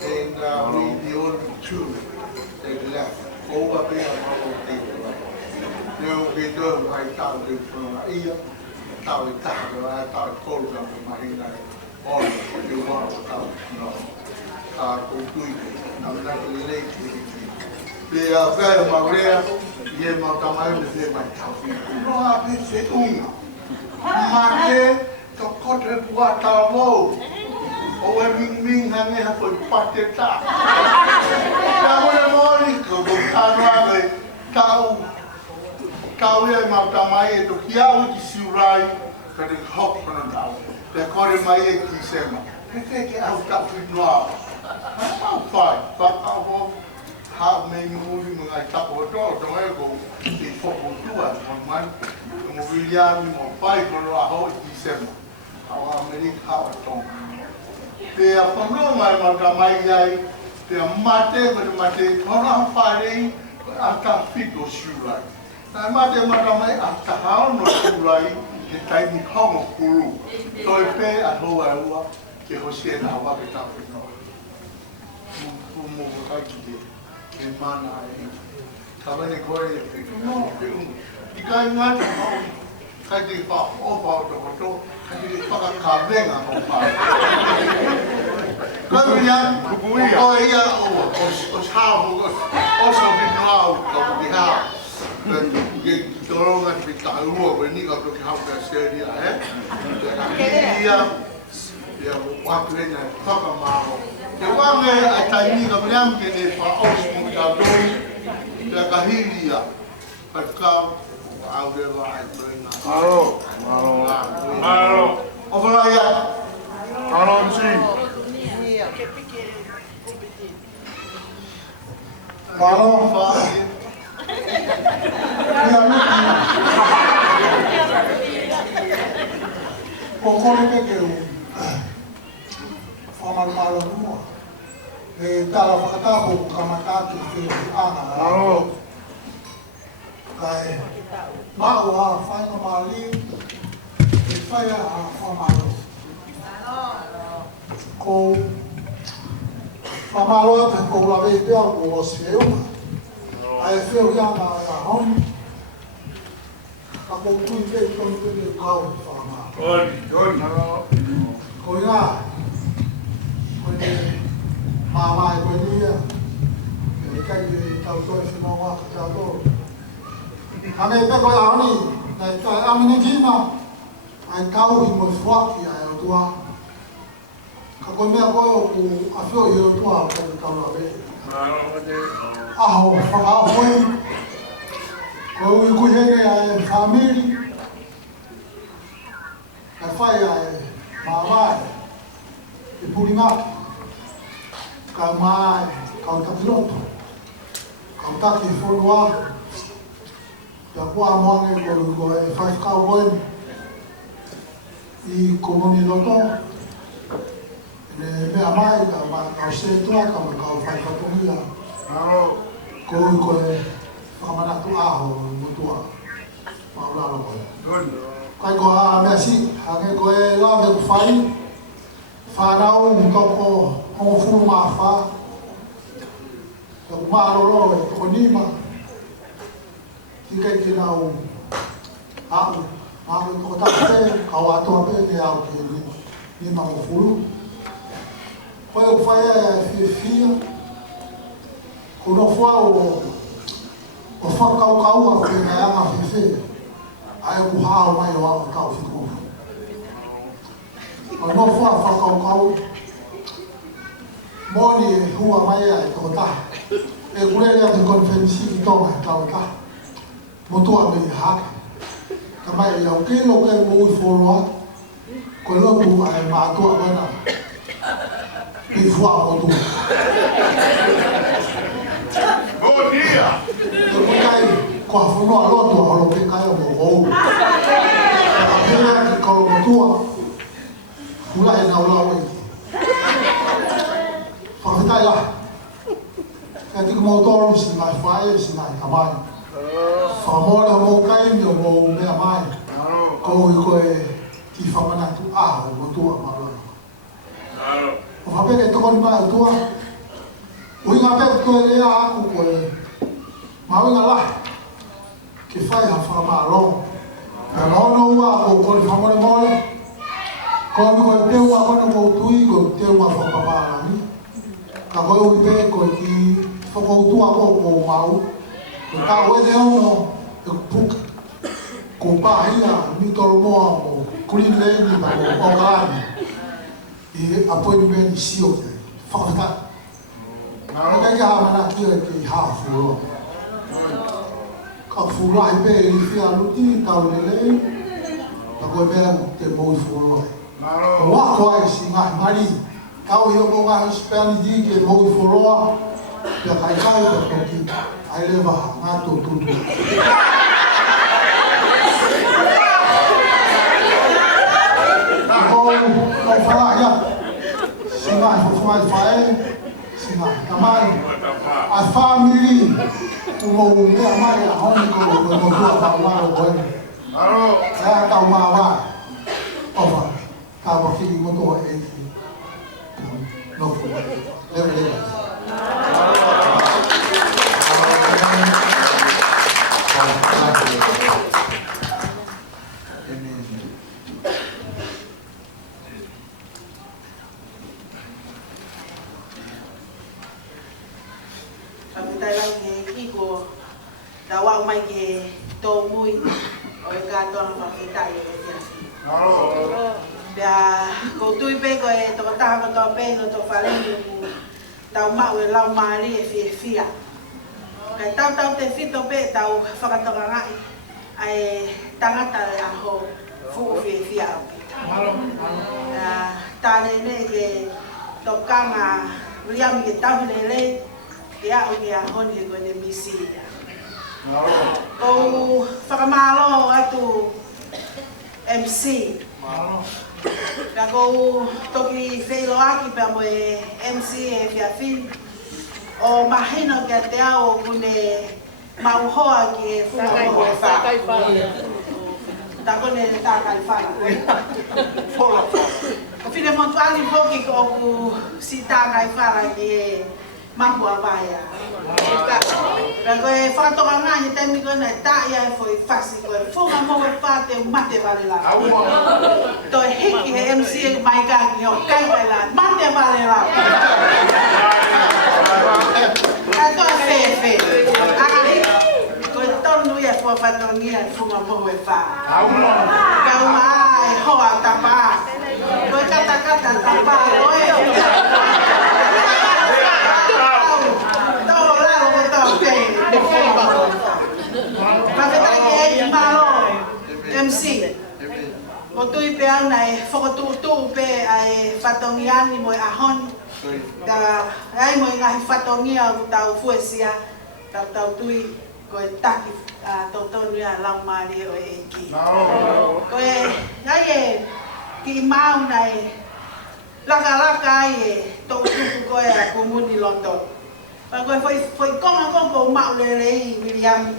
And we the only two that left. papel a contigo. Eu que dou vai estar de aí, tá o tá, vai estar coisa da marina. Olha, eu vou botar não. Tá com tudo. Na verdade, ele é que de a ver uma mulher e ele não tá mais de mais tá. Não há de uma. Mas que contra botar logo. Ou é mim hangé foi pateta. Já vou morrer com o cara tal tal é mal tamanho do que há o de surai para o hop para o tal. Da cor mais é que se chama. Que é o tal de noir. Não faz. Vou meio muito mais tapo todo não é go e foco tua mas como William mo pai para o arroz de sema. A América então te a fono mai magamai ai te mate kono fare ata fito surai na mate magamai ata hao no surai ke tai ni homo kuru toi pe a hoa ua ke hosie na wa ke ta no mo ka ki ke mana ai ka vene kore no i ka ngata ka te pa o pa to Jadi pakai kabel nggak mau pakai. Kemudian, oh iya, sampai tahu kalau dia, dorongan kita tahu ini kalau kita harus sedia, dia waktunya pakai mau. Jawabnya ada ini kemudian kita paus mengkaji, dia kahiliya, kalau Aure vai treinar. Alô. Ô, Vlaia. Alô, sim. Alô, vai. Concordo que eu formal malo no. Tala fakata ko kamata ki ana. Alô. Kai Maua fai no mali e fai a famalo. Com famalo tem como lá ver o seu. Aí feu já na home. A com tudo que de carro famalo. Oi. Coisa. Mamãe coisa. E cai de tal coisa não há tal. Ane pe ko ani na amini jina ai kau i mo fuaki ai o tua ka ko me ko ku afio i o tua ka ka no be aho fa foi ko i ku hene ai family ka fai ai mama e purima ka mai ka ta piloto ka ta ki folwa ya kuwa mwange ko e fai ka woi I komoni loto le me amai ka ma ka se tua ka ma ka fai ka tongia ko e famana tu aho mutua ma la lo kai ko a me si ha ke ko e la me fai fa na u to ko fu ma fa ko ma lo ko ni ma Jika kita aku kota pe kau atau pe dia aku ni mau fulu. Kau faya fia. Kuno fua o fa kau aku ni anga fife. Ai ku hao mai o aku kau fiku. Kuno fua fa kau. Moni hua mai ai kota. E kule dia te konferensi to mai kau Motua me hake. Kamai ya ke lo ke mo folo. Ko lo ku ai ma to bana. Ni fua motu. Bom dia. Ko kai ko fono alo to alo ke kai mo ho. Ka pena ko motua. Kula e na ula we. Fa vitai la. Ka ti mo to si mai fai si mai kamai. Famora mo kai no mo me mai. Ko e ti famana tu mo tu ma. O fa pe to kon ma tu. O nga pe ko le a ku ko. Ma ngau ngala ke fai ha fa ma lo na no wa ko ko fa mo mo ko ko te wa ko no tui ko te wa fa pa pa ni ka ko u pe ko ki fa ko tu a ko ko mau ko ka we de no ko puk ko pa ia mi to mo mo kuli le ni ba ko ka ni e appointment si o fa ka ka ja ma na ki ki ha fu ka fu lai pe ni fi a lu ti ta le le ta ko be te mo fu lo wa ko ai si nga mari ka o yo mo nga spell di ke mo fu lo pe kai kai ko ki ai le ba nga to tu ko fa ya singa fo fa fa singa tamai a family mo me amai a hon ko mo ko ba wa ro ko aro ya ta ma wa o fa ka ba ki mo to e no fo le Dawa mai ke to mui o ka to na fakita e ya ko tui pe ko e to ta ko to pe no to fale ni tau ma we lau mari e fia ka tau te fito pe tau fakato nga ai tangata a ho fu fia ta ne ke to kanga riam ke tau le ya o ke a honi ko ne misi o whakamalo atu MC ka ko toki whelo aki pa mo e MC e whiawhin o mahino ki a te ao kune mauhoa ki e funga moho e wha ta kone tākai whara o whine motuali poki ko ku si tākai whara ki e mahu a waia. Ka koe whakatoka ngā ni taimi koe nei tā ia e whoi whasi koe whunga mo e whāte mate vale la. Toi hiki he MC e mai kāki o kai kai la, mate vale la. Ka toi whē. Akari, koe tonu ia whua whatongia e whunga mo e whā. Ka uma ai hoa tapa. Koe kata tapa koe. MC o tui pe ana e whakatūtū pe ai whatongia ni mo e ahon ta ai mo ngā whatongia o tau fuesia tau tui ko e taki tōtonu ia lau maari o e ki ko e ai e ki mau nei laka ai e tō tuku ko e a kumuni loto pa ko e foi konga ko mau le i Miriam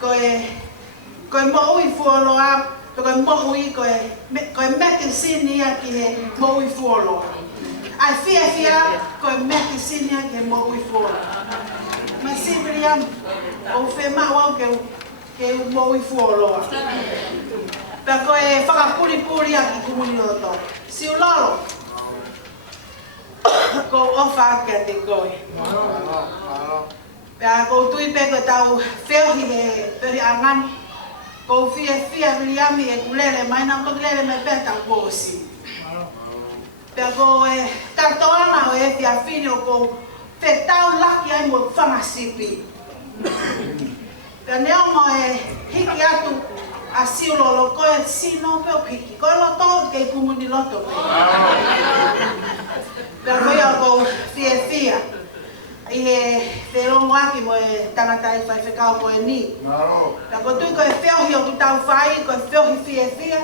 ko e mo ui fuolo a ko e mo ui ko e meki sini a ki he mo ui fuolo ai fia ko e meki sini a ki he mo ui fuolo ma si Miriam o fe mau au ke mo ui fuolo pa ko e whakapuri a ki kumuni loto si ulolo ko ofa ke te koe. Pea ko tui pe ko tau whewhi he peri angani. Ko fia Miriami e kulere mai na ko kulere me pe tau kōsi. Pea ko e katoana o e fia whine o ko whe tau laki ai mo whangasipi. Pea neongo e hiki atu a siulolo ko e sino pe o hiki. Ko e loto ke kumuni loto. Pea koe au ko fia. I he wherongo aki mo e tangata i whai whekao mo e ni. Pea ko tui koe wheohi o ki tau whai, koe wheohi fia.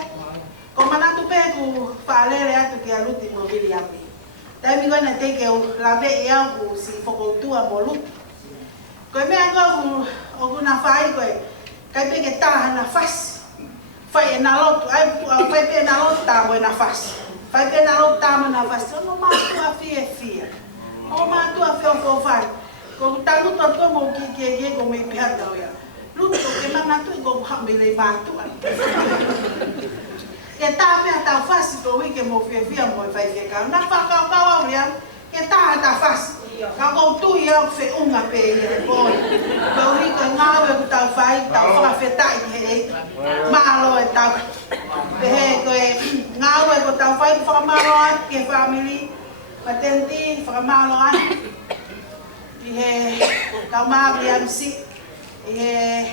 Ko manatu pe ku whaalere atu ki a luti mo Miriami. Taimi koe na teke o lawe i au ku si whakoutua mo luti. Koe mea koe o kuna whai koe, kai peke taha na whasi. Whai e na lotu, whai pe na lotu tā mo e na whasi. Whai pe na lotu tā mo na whasi, o mātua fia. O mātua whio whai. Ko taluto to mo ki ko me pi mak mi le matu. Ke ta me ta fasi ko wi ke mo fia mo fai ke ka na fa ka ka wa ke ta fasi ka ko tu ia fe unga pe ia po ko wi ka nga we ku ta fai ta fa fe ta he ma lo ta pe he ko nga we ku ta fai fa ma lo ke family patenti fa ma lo he ka ma bia si he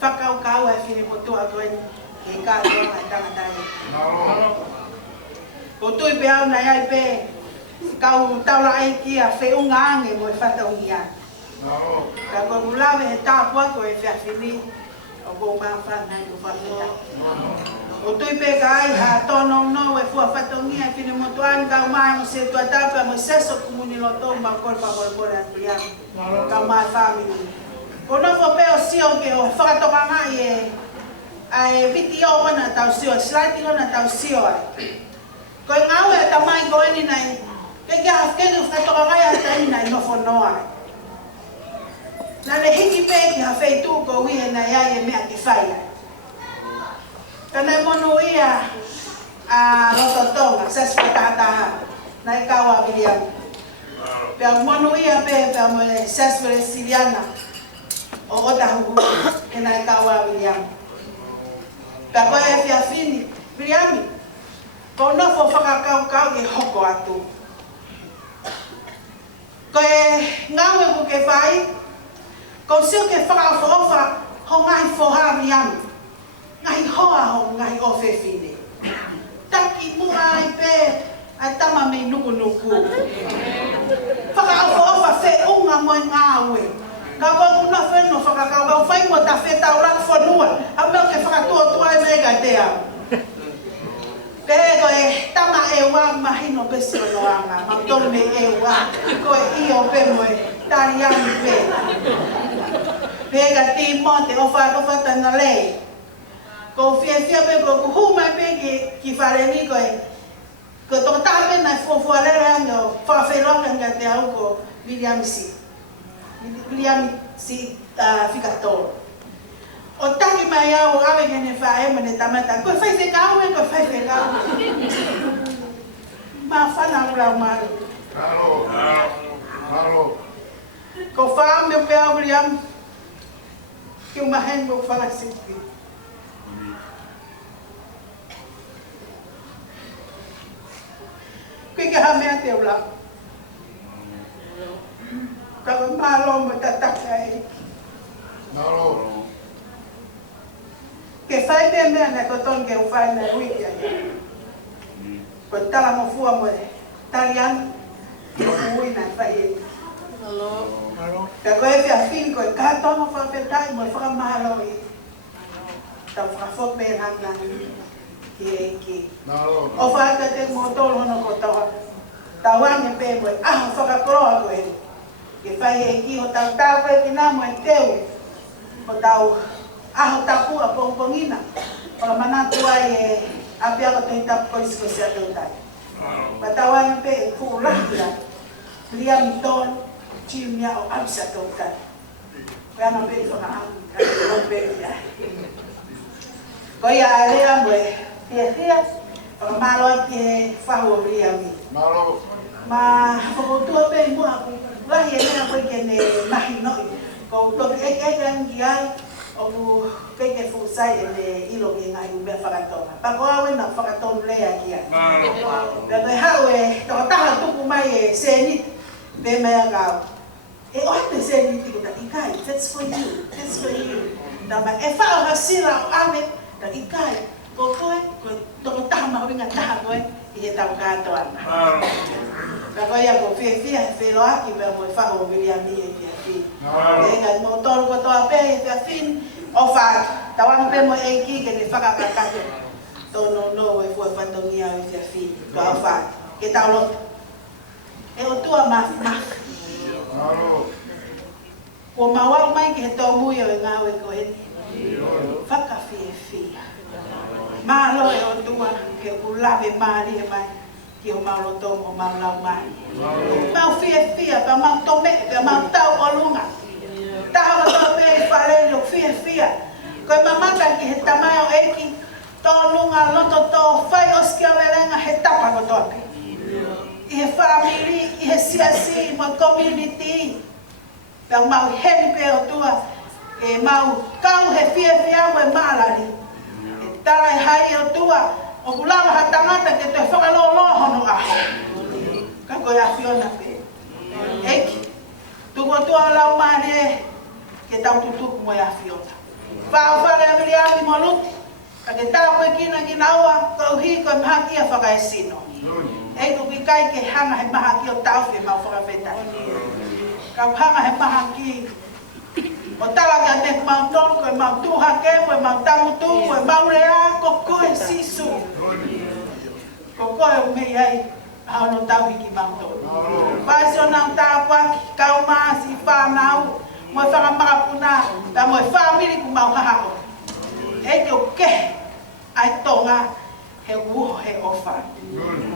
fa ka ka wa fi mo tu a to ke ka to a ta ta o tu pe au na ai pe kau tau la ai kia fe unga ange mo fa tau ia ka ko mulave he ta kwa ko e fa fini o ko ma fa na ko fa ta o tu pe ka ai ha to no no e fu fa tau ia fini mo tuan ka ma mo se tu ta pa mo se so kumuni lo to ma ko pa ko ra ia ka ma family ko no fo pe o si o ke o fa to ka nga e ai video na tau si o slide na tau si o ko ngawe ta mai ko ni nai ke no fa to ga ya ta ina no fo no ai na le hiki pe ki ha fe tu ko wi na ya ye me ati fai kana mono ia a rototonga sa ta na ka wa William pe mono ia pe mo sa siciliana o ta hu ke na ka wa William ta ko e fia fini William ko no fo fa ka ke hoko atu ko ngawe bu ke fai ko sio ke fa fa ho ngai fo ha William ngai ho ho ngai o fe fini taki mu ai pe ai tama me nuku fa fa fe unga mo ngawe ka ko kuna fe no fa ka fai mo ta fe ta ora fo nua a me ke fa to ai me ga te a Pero tama ewa mahino besi no anga matol me ewa ko io pe mo tarian pe pega ti monte o fa tana le ko fia pe ko hu mai pe ki fare ni ko to ta pe na fo ale rango fa fe lo nga te au ko William si ficator o taki mai au ave que ne fa e mane tamata ko fai se ka ko fai se ka ma fa na ula ma Claro. ko fa me pe William que uma hen mo fa se ki que ha me te ula ka ma lo mo ta ai Claro. que fai bem na ko ton que fai na wiki ko tala mo fu mo talian ko ui na fai ka ko e fia fin ko ka to mo fa pe tai mo fa malo i ta fa fo pe na ki Claro. o fa ka te mo to no ko ta wa me pe mo fa ka kro ko e que fai e ki o ta pe ki na mo teu o tau aho tapu a pongpongina para manatu ai apia ko tenta ko isko sia teutai batawan pe pula lia miton chimia o absa teutai kana pe ko na ko pe ya ko ya lea mo tia para malo ke favoria mi Claro. ma ko tu pe mo aku la yena ko ke ne mahino ko to e kan giai o que fu sai le ilo que ngai be faratona pa ko awe na faraton le aquí pero hawe to ta tu ku mai seni be me ga e o te seni ti da ikai that's for you da ba e fa ha sira ame da ikai ko to ta ma ringa ta ko e ta ka to ana da ko ya ko fe lo aquí be mo fa o William ni e ga motor ko to ape te fin ofa tawang pe mo eki ke ni faka kaka to no e fu fa to ni a te fin to ofa ke ta lo e o tu ma Claro. ko ma wa mai ke to mu yo nga we ko e faka fi ma lo e o tu ke ku la ve ma ni mai que o malo tomo o malo mai mau fia pa mau tome pa mau tau o lunga tau o tope fale lo fia ko Koe mamata ki he tamai o eki, tō nunga loto tō whai o skia welenga he tapa ko tōpe. I he family, i he siasi, mo community. Pau mau heni pe o tua, e mau kau he whiawhiau e maalari. E tarai hai o tua, o kulawa ha tangata ke te whakalolo hono aho. Ka koe a whiona pe. Eki, tuko tua lau maare, ke tau tutuku mo e a whiona. Whao whare a miri ati mo luti, ka ke tau koe kina ki naua, ko uhi koe maha kia whaka e sino. Ei ko ki kai ke hanga he maha ki o tau whi mau whakawheta. Ka hanga he maha ki o tala ka te mau ton, koe mau tuha ke, koe mau tamutu, koe mau rea, ko koe sisu. Ko koe o mei ai, hao no tau hiki mau ton. Pai so nang tau waki, kau maasi, whanau, moe whakamaka ta moe whamiri ku mau hahao. Ei te o ke, ai tonga, he uho he ofa.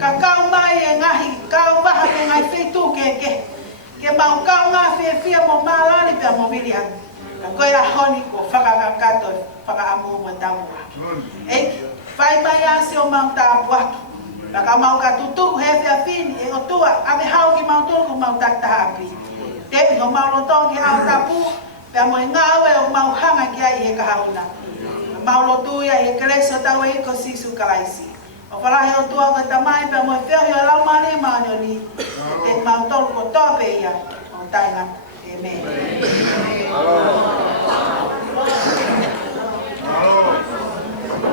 Ka kau mai e ngahi, kau waha me ngai whetu ke. Ke mau kau ngā whia mo maalari pia mo mirian. Ka koe a honi ko whakakakato, whakaamu mo taua. Eiki, whai mai ase o mau tāpuaki. Ka ka mau ka tutuku he whia whini, e o tua, ame hau ki mau tulu ko mau taktaha api. Tepi o mau loto ki au tapu, pia mo i ngāwe o mau hanga ki ai he kahauna. Mau lotu ia he kreso tau e ko sisu kalaisi. O whalahe o tua ka tamai pia mo i whio hio lau mani maanio ni. Te mau tolu ko tope ia, o tainga. Amen.